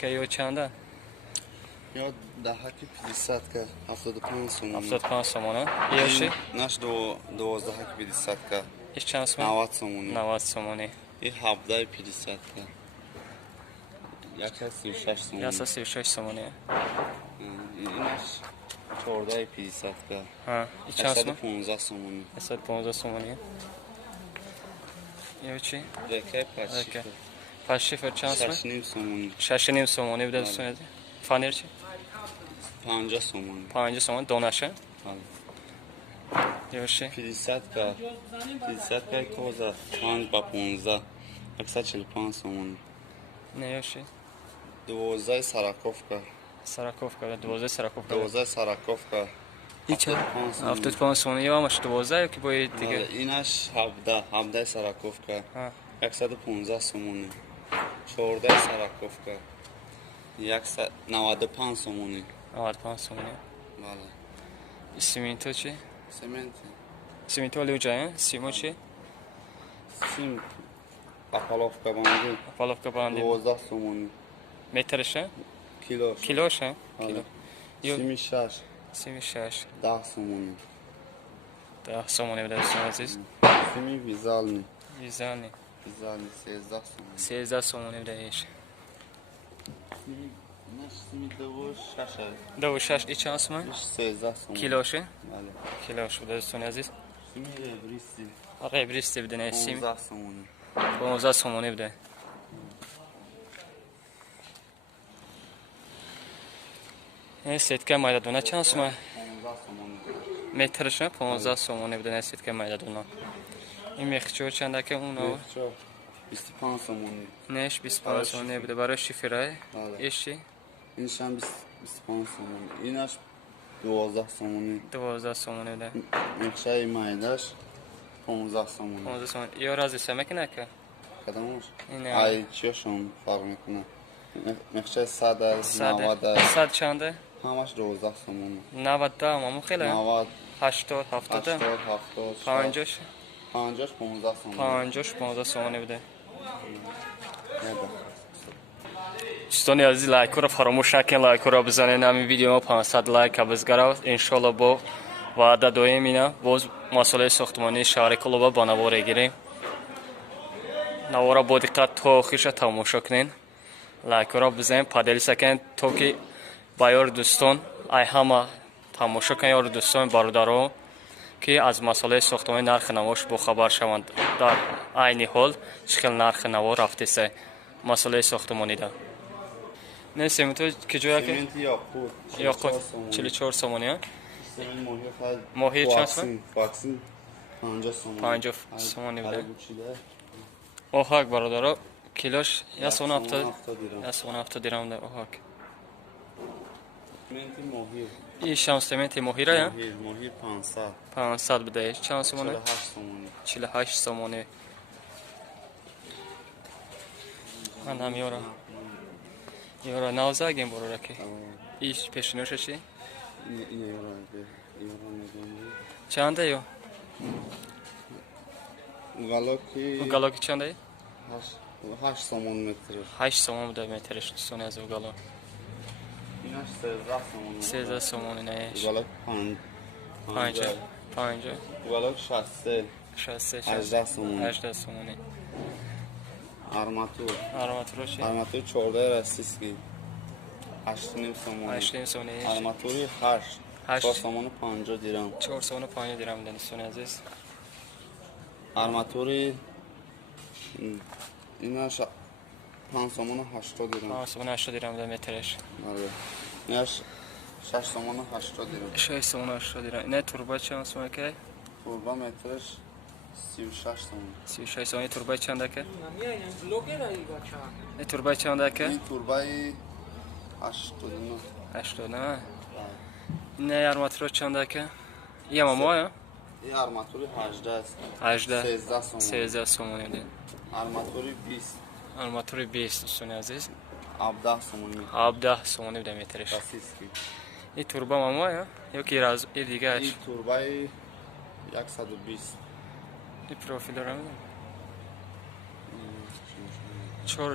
که چنده؟ یا دهکی 500 که 75 سومون 75 سومونه. یوشی؟ نش 12 که 500 که ایش چند سومه؟ 90 سومون 90 سومونه. این 17 500 که یک 36 سومون. یک 36 سومونه. اینش 14 500 که ها. این چند سومه؟ 15 سومون. 15 سومونه. یوچی؟ رکه پشیفه. پشیفه چند سومه؟ 6.5 سومون. 6.5 سومونه بده سومه. فانیر چی؟ 50 سومون. 50 سومون دونشه؟ بله. یوشی؟ 500 که 500 که کوزه 5 با 15 145 سومون. نه یوشی؟ 12 سراکوف که سراکوفکا 12 سراکوفکا 12 سراکوف که ایچه 75 سومونه یا همش 12 یا که باید دیگه اینش 17 سراکوف که ها 115 سومونه 14 سراکوف که 195 سومونه 95 سومونه. بله. سیمینتو چی؟ سمنت سیمینتو لیوجه سیمو چی؟ سیم اپالوفکا باندی پالوفکا باندی 12 سومونه مترشه؟ کیلوش کیلوشه؟ کیلو سیمی 6 سیمی 6 10 سومونه 10 سومونه بده دوستان عزیز. سیمی ویزالنی ویزانی 13 سومونه 13 سومونه بده ایش. سیمی 2 دو 6 ای چند سومه؟ 13 سومونه کیلوشه؟ بله کیلوش بده دوستان عزیز. سیمی ابریستی آقا بریستی بده نه سیم 15 سومونه 15 سومونه بده. این سیتکه مایدادونه چند سومه؟ 15 سومونه مترشه 15 سومونه بده نه سیتکه مایدادونه. این میخچو چنده که اونو؟ 25 سومونه نش 25 سومونه بده برای شیفره؟ بله. ایشی؟ اینش هم 25 سومونه اینش 12 سومونه 12 سومونه بده. نقشه مایدش 15 سومونه 15 سومونه. یا رازی سمک نکه؟ کدامش؟ اینه ای چیشون فرق میکنه نقشه 100 90 100 چنده؟ همش 12 سومونه 90 دا مامو خیلی 90 80 70 80 70 50 50 15 سومونه 50 15 سومونه بده. دوستان عزیز لایک رو فراموش نکنید لایک رو بزنید. همین ویدیو ما 500 لایک بزگره ان شاء الله با وعده دایم اینا باز مسئله ساختمانی شهر کلوبا با نوار گیریم. نوار با دقت تا آخرش تماشا کنین. لایک رو بزنید پادلی سکن تا که با یار دوستان ای همه تماشا کنید یار دوستان برادران که از مسئله ساختمانی نرخ نوارش با خبر شوند. در عین حال چقدر نرخ نوار رفته سه مسئله ساختمانی ده. نه سیمنتو کجا که؟ سیمنت یا خود 44 سومونه. سیمنت ماهی چند سومه؟ فاکسین 50 سومونه 50 سومونه بده. اوهاک برادرها کیلوش یا 170 یا 170 درهم ده اوهاک. سیمنت ماهی این شام سیمنت ماهی را یا؟ ماهی 500 500 بده. چند سومونه؟ 48 سومونه 48 سومونه. من هم یورا یورا نوزاگیم برو رکی. ایش پیشنوشه چی؟ این یورو میگم چنده یو؟ گالاکی چنده؟ 8 سومون متر 8 سومون بده مترش دوستان از گالا. اینش 13 سومون 13 سومونه نه. گالاک 5 گالاک 63 18 سومون 18 سومونه. آرماتور چی؟ آرماتور 14 رسیسکی 8 نیم سومون 8 سومونه. آرماتوری 8 4 سومون 50 درهم 4 سومونه 5 درهم میدن دوستان عزیز. آرماتوری اینش 5 سومون 80 درهم 5 سومونه 80 درهم میدن مترش. آره اینش 6 سومون 80 درهم 6 سومونه 80 درهم. نه توربا چند سومه که؟ توربا مترش 36 سومون 36 سومونه. توربا چنده که؟ نه توربا چنده که؟ این توربای 89 89. نه آرماتور چنده که؟ یه ماما یا؟ این آرماتوری 18 است 18 13 سومون 13 سومونه میده. آرماتوری 20 آرماتور 20 دوستان عزیز 17 سومون میده 17 سومونه میده مترش. رسیسکی این توربا ماما یا؟ یا کی راز این دیگه اش؟ این توربای 120 این پروفیل رو میدم.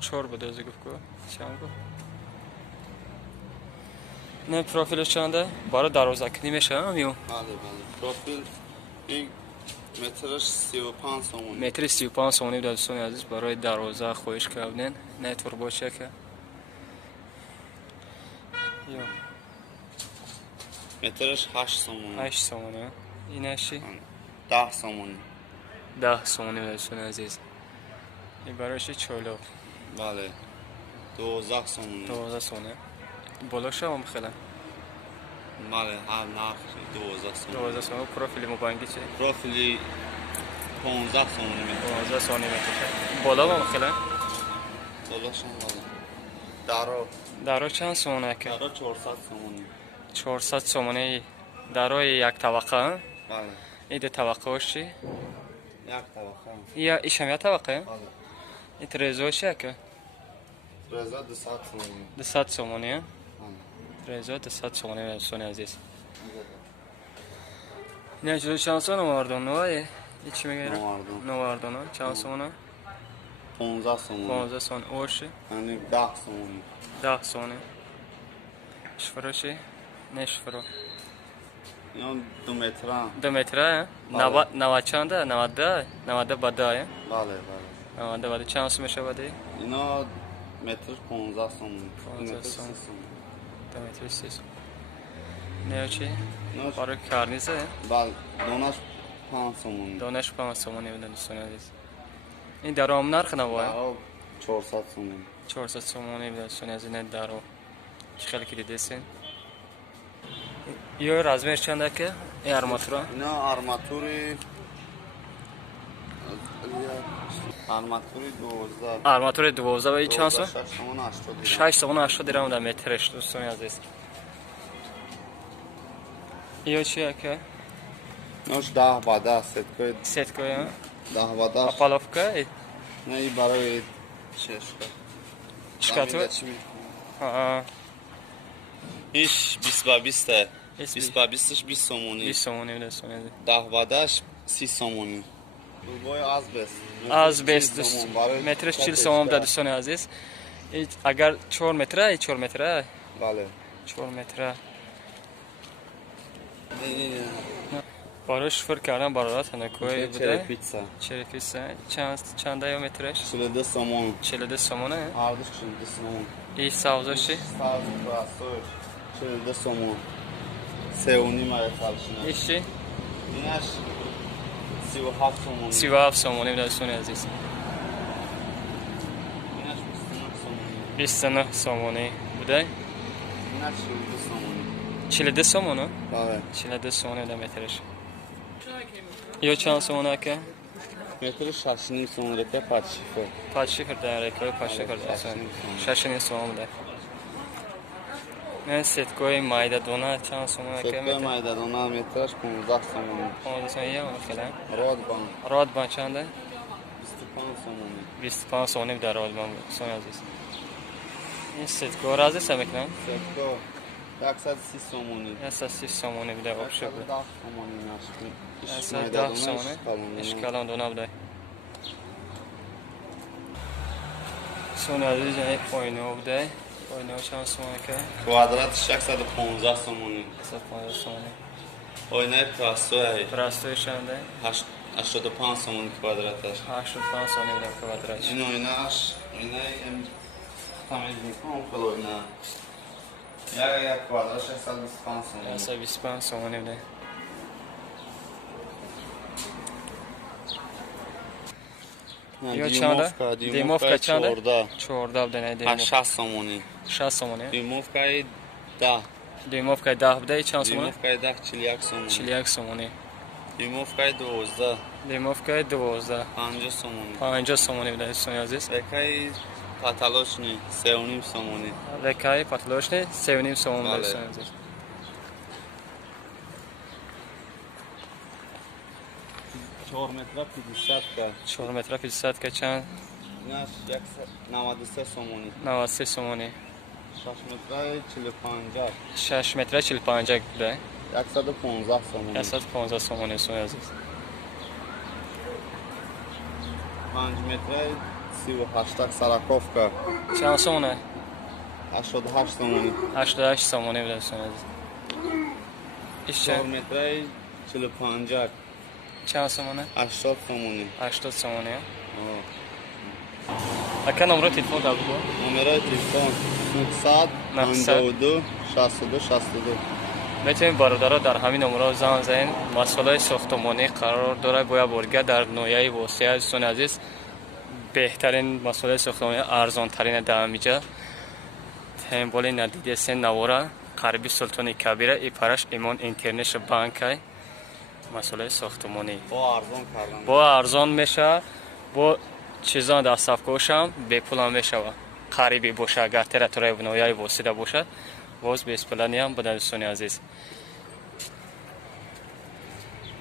چهار بده از گفت کو چند گفت نه پروفیلش چنده؟ برای 12 کنی میشه همیو. بله بله. پروفیل این مترش 35 سومونی. متر 35 سومونی دوستان عزیز برای 12 خویش کردن. نه توربو چکه. یو. مترش 8 سومونی. 8 سومونی. اینش چی؟ 10 سومونی. 10 سومونی دوستان عزیز. این برایش چولو. بله. 12 سومونی. 12 سومونی. بالاش هم خیلی. بله هر نرخ 12 سومونی. 12 سومونی پروفیل موبایلی چه؟ پروفیلی 15 سومونی میشه. 15 سومونی میشه. بالا هم خیلی. بالاش هم بله. درا. درا چند سومونه که؟ درا 400 سومونی. 400 سومونی درای یک طبقه. بله. این دو طبقه چی؟ یک طبقه. یا ایش هم یک طبقه؟ بله. این ترزوش که؟ رضا 200 سومونی. 200 سومونی. ترزو 200 سومونی دوستان عزیز. نه چه چند سومون آوردن نوعی؟ چی میگه؟ نواردن. چند سومونه؟ 15 سومونی. 15 سومون. اوش؟ یعنی 10 سومونی. 10 سومونی. شفروشی؟ نه شفرو. اینا 2 متر. 2 متره؟ 90 چنده؟ 90 بده؟ بله بله. 90 بده چند سوم میشه بده؟ اینا متر 15 سومونی. 15 سومونی. 2 متر 30 سوم. نه چی؟ برای کارنیزه؟ بله. دونش 5 سومونی. دانش 5 سومونی بدن دوستان عزیز. این درام نرخ نواه؟ 400 سومونی. 400 سومونی بدن دوستان عزیز. نه درو. چه خیلی که دیدین؟ یه رزمش چنده که؟ این آرماتورا؟ اینا آرماتوری 12. آرماتور 12 و این چند سو؟ 6 سومون 80 درام در مترش دوستان عزیز. این چیه که؟ نوش 10 با 10 ست کوی. ست کوی ها؟ 10 با 10. پالافکا؟ نه این برای چشکا. چکاتو؟ ها. ایش 20 با 20. 20 با 20ش 20 سومونی. 20 سومونی دوستان عزیز. 10 با 10 30 سومونی. روبای از بست مترش 40 سوم در دوستان عزیز. اگر 4 متره 4 متره. بله. 4 متره. باروش فر کردن برات نکوی بوده. چری پیتزا. چند یا مترش؟ 42 سومون. 42 سومونه؟ هر دوش 42 سومون. این سازشی؟ 42 سومون. 3.5 ماه فالشونه. ایشی؟ اینش 37 سومونی. 37 سومونی دوستان عزیز. اینش 29 سومونی بوده. اینش 42 سومونی. 42 سومونه؟ بله. 42 سومونی در مترش. یا چند سومونه که؟ متر 6.5 سومون رکه پادشیفه. پادشیفه در رکه پادشیفه دوستان. 6.5 سوم بوده. من ستکوی مایده دونه چند سومونه که؟ ستکوی مایده دونه مترش 15 سومونی. 15 سومونی یا خیلی؟ رادبان چنده؟ 25 سومونی. 25 سومونی در رادبان دوستان عزیز. این ستکو رازی سمیکنم؟ ستکو 130 سومونی. 130 سومونی بوده آبشه بود. 10 سومونی نشد. 110 سومونی؟ اشکالان دونه بوده. سون عزیز این پایینو بوده. پایینو چند سومونه که؟ کوادراتش 115 سومونی. 115 سومونی. آینه پراستوی. پراستوی چنده؟ 85 سومونی کوادراتش. 85 سومونی بوده کوادراتش. این آینه‌اش آینه تمیز میکنم خلو اینا. یک کوادراتش 125 سومونی. 125 سومونی بوده. یا چنده؟ دیموفکا چنده؟ 14 بوده نه دیموفکا. 60 سومونی. 60 سومونی. دیموفکای 10. دیموفکای 10 بوده چند سومونی؟ دیموفکای 10 41 سومونی. 41 سومونی. دیموفکای 12. دیموفکای 12. 50 سومونی. 50 سومونی بوده دوستان عزیز. رکای پاتالوشنی 3.5 سومونی. رکای پاتالوشنی 3.5 سومون بوده دوستان عزیز. 4 متر 500 که 4 متر 500 که چند؟ اینش 93 سومونی. 93 سومونی. 6 متر 45. 6 متر 45 بوده. 115 سومونی. 115 سومونی دوستان عزیز. 5 متر 38 سراکوفکا. چند سومونه؟ 88 سومونی 88 سامانه بده دوستان عزیز. ایش 4 چند؟ متره 45 چند سامانه؟ 80 سومونی 80 سامانه. آه. اکا نمره تلفن دار بگو. نمره تلفن 952 62 62. میتونید برادرها در همین نمره زنگ بزنید. مسائل ساختمانی قرار داره باید برگه در نویای واسعه دوستان عزیز. بهترین مسائل ساختمانی ارزان ترین در اینجا. تمبول ندیده سن نواره قربی سلطان کبیره ای پرش ایمان اینترنت بانک های مسائل ساختمانی با ارزان کردن با ارزان میشه با چیزان در صفکوش هم به پول هم میشه قریبی باشه اگر تراتورای نویای واسطه باشه باز به اسپلانی هم بده دوستان عزیز.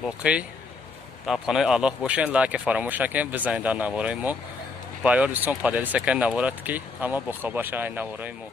باقی در پناه الله باشین. لایک فراموش نکنید بزنید در نوارای ما. بایار دوستان پادلی سکن نوارت کی اما با خبرش این نوارای ما